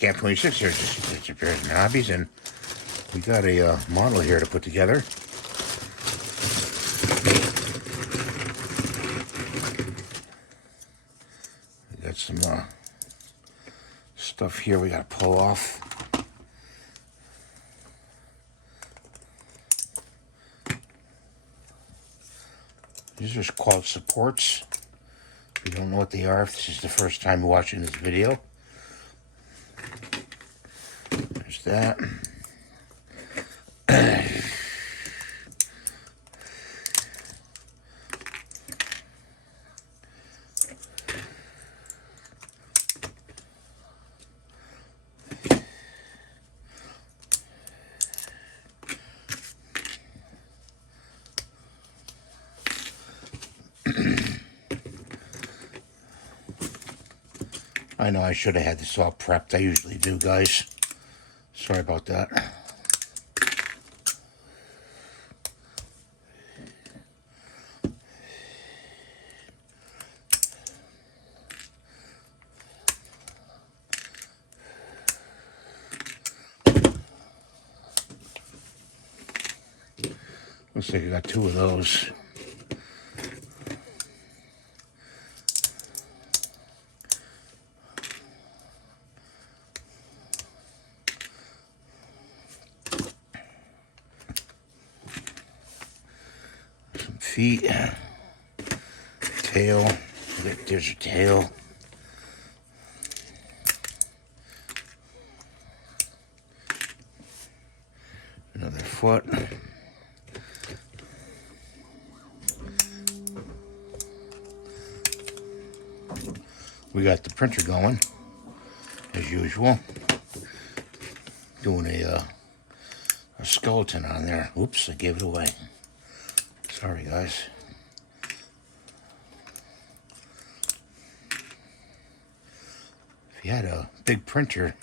Camp 26 here, just repairs and hobbies, and we got a model here to put together. We got some stuff here we got to pull off. These are called supports. If you don't know what they are, if this is the first time watching this video, there's that. I know I should have had this all prepped. I usually do, guys. Sorry about that. Looks like I got two of those. Feet, tail, there's your tail. Another foot. We got the printer going, as usual. Doing a skeleton on there. Oops, I gave it away. Sorry, guys. If you had a big printer,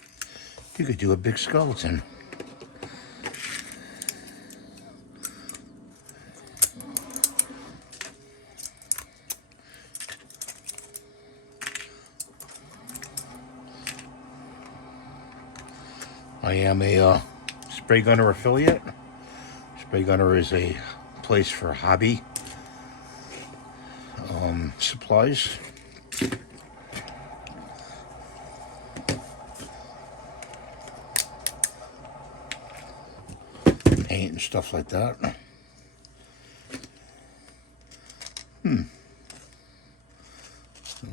you could do a big skeleton. I am a spray gunner affiliate. Spray gunner is a place for hobby supplies. Paint and stuff like that. It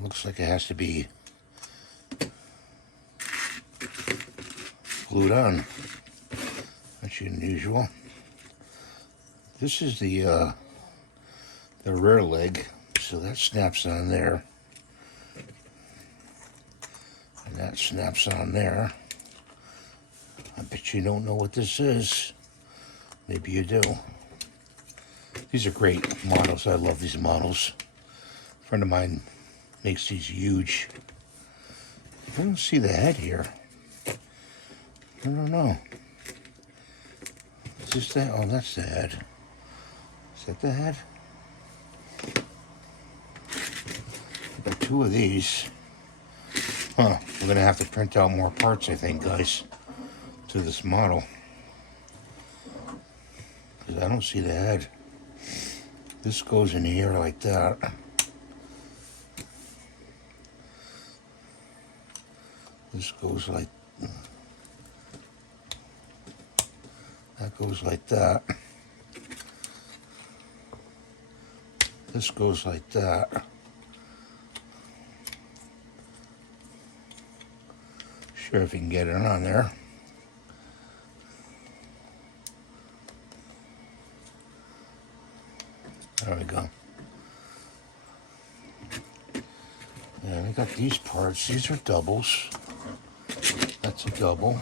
looks like it has to be glued on. That's unusual. This is the rear leg, so that snaps on there, and that snaps on there. I bet you don't know what this is. Maybe you do. These are great models. I love these models. A friend of mine makes these huge. I don't see the head here. I don't know. Is this that? Oh, that's the head. Is that the head? I got two of these. Huh. We're going to have to print out more parts, I think, guys, to this model. Because I don't see the head. This goes in here like that. This goes like... That goes like that. This goes like that. Sure if you can get it on there. There we go. And we got these parts. These are doubles. That's a double.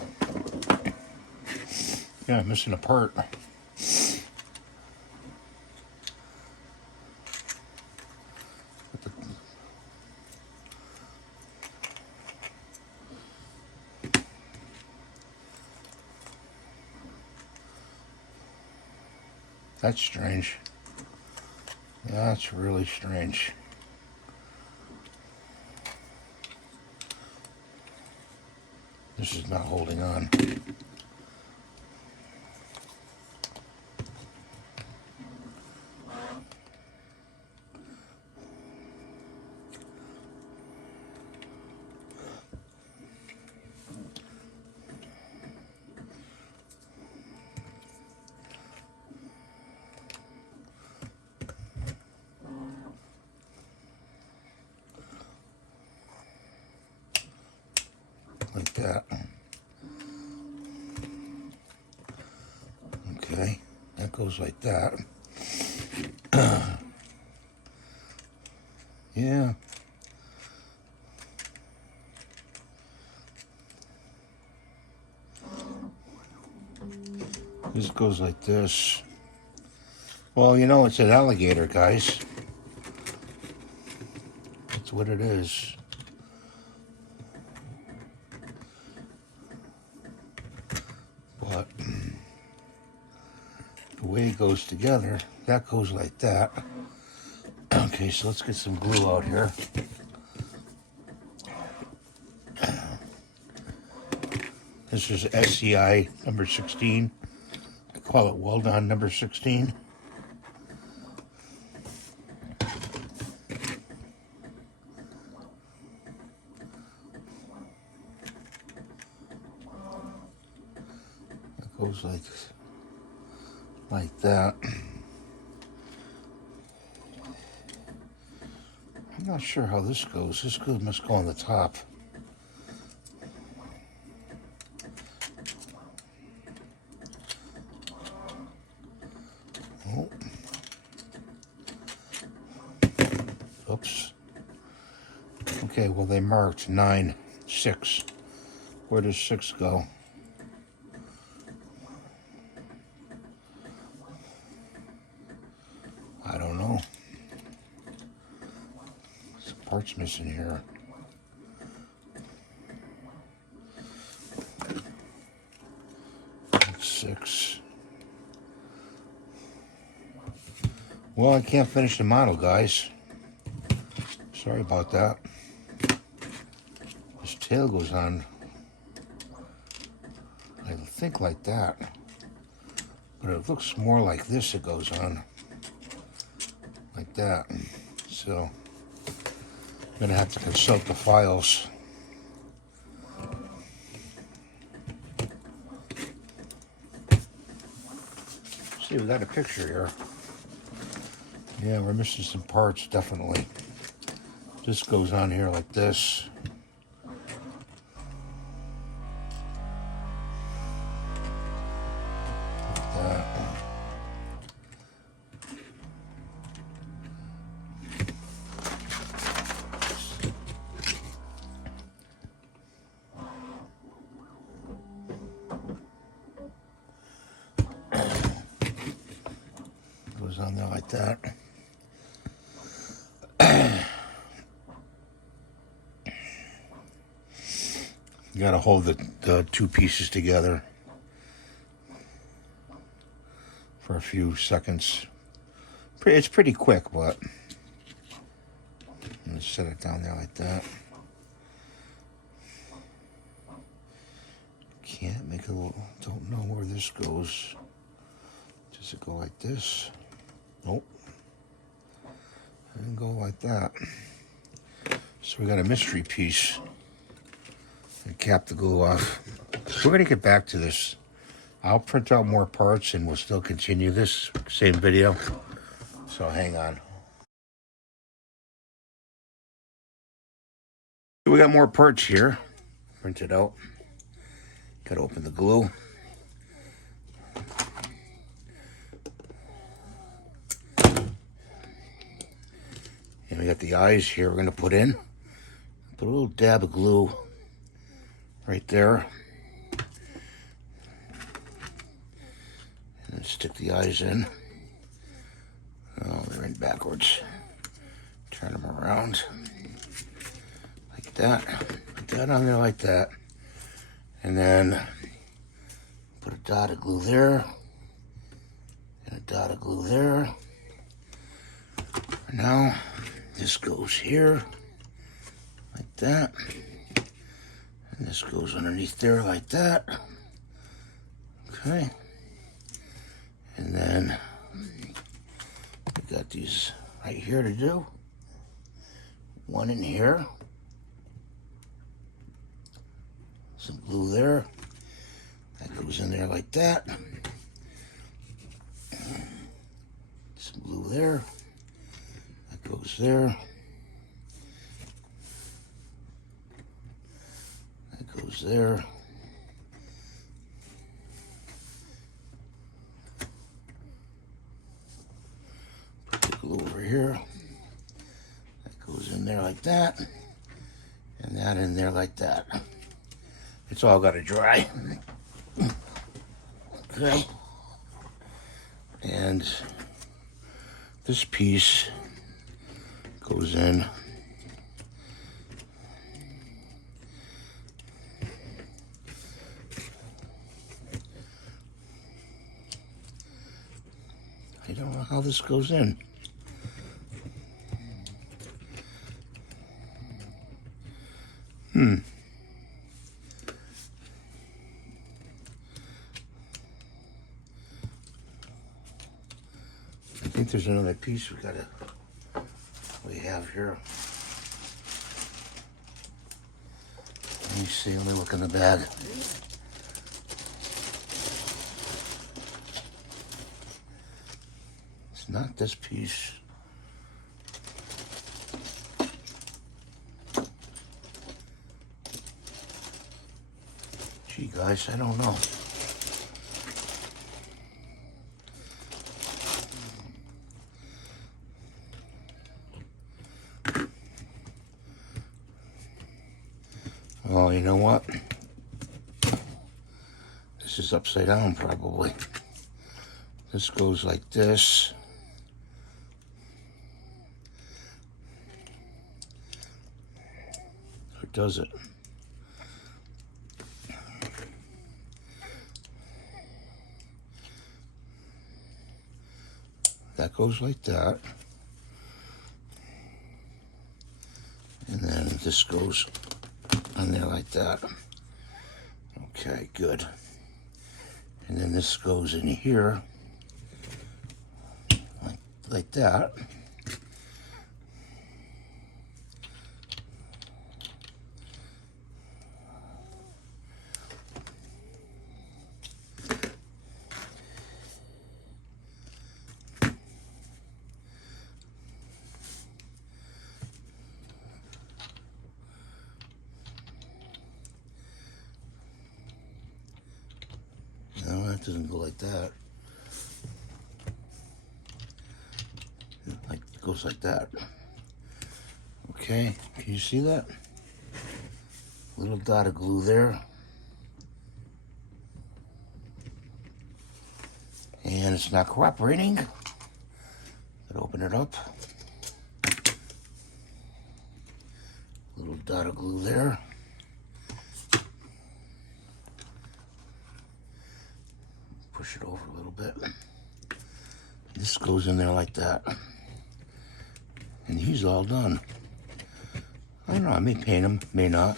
Yeah, I'm missing a part. That's strange. That's really strange. This is not holding on. Like that. Okay, that goes like that. Yeah. This goes like this. Well, you know, it's an alligator, guys. That's what it is. But the way it goes together, that goes like that. Okay, so let's get some glue out here. This is SCI number 16. I call it Weldon number 16. It goes like that. I'm not sure how this goes. This must go on the top. Oh. Oops. Okay, well they marked 9, 6. Where does 6 go? I don't know. Some parts missing here. That's 6. Well, I can't finish the model, guys. Sorry about that. This tail goes on, I think, like that. But it looks more like this. It goes on like that. So I'm gonna have to consult the files. See, we got a picture here. Yeah, we're missing some parts, definitely. This goes on here like this. Like that. Goes on there like that. You gotta hold the two pieces together for a few seconds. It's pretty quick, but I'm gonna set it down there like that. Can't make a little, don't know where this goes. Does it go like this? Nope. It didn't go like that. So we got a mystery piece. And cap the glue off. We're gonna get back to this. I'll print out more parts and we'll still continue this same video. So hang on. We got more parts here. Print it out. Gotta open the glue. And we got the eyes here we're gonna put in. Put a little dab of glue right there. And then stick the eyes in. Oh, they're in backwards. Turn them around. Like that. Put that on there like that. And then put a dot of glue there. And a dot of glue there. Now, this goes here. Like that. And this goes underneath there like that. Okay. And then we got these right here to do. One in here. Some glue there. That goes in there like that. Some glue there. That goes there. That goes there. Put the glue over here. That goes in there like that. And that in there like that. It's all got to dry. Okay. And this piece goes in. I don't know how this goes in. I think there's another piece we have here. Let me see, let me look in the bag. It's not this piece. Gee, guys, I don't know. Oh, you know what? This is upside down, probably. This goes like this. Or does it? That goes like that. And then this goes on there like that. Okay, good. And then this goes in here like that. No, that doesn't go like that. It goes like that. Okay, can you see that? Little dot of glue there. And it's not cooperating. Gotta open it up. Little dot of glue there. Push it over a little bit. This goes in there like that. And he's all done. I don't know, I may paint him, may not.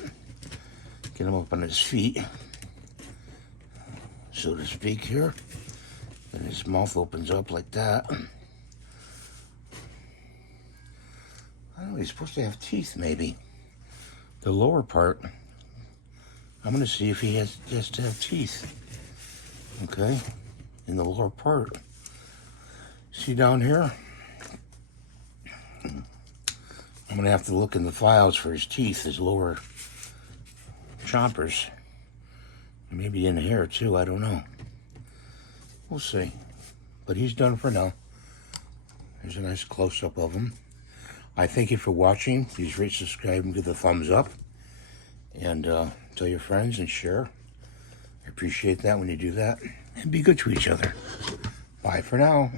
Get him up on his feet, so to speak here. And his mouth opens up like that. I don't know, he's supposed to have teeth maybe. The lower part, I'm gonna see if he has to have teeth. Okay, in the lower part. See down here? I'm gonna have to look in the files for his teeth, his lower chompers. Maybe in here too, I don't know. We'll see. But he's done for now. There's a nice close-up of him. I thank you for watching. Please rate, subscribe, and give the thumbs up. And tell your friends and share. I appreciate that when you do that. And be good to each other. Bye for now.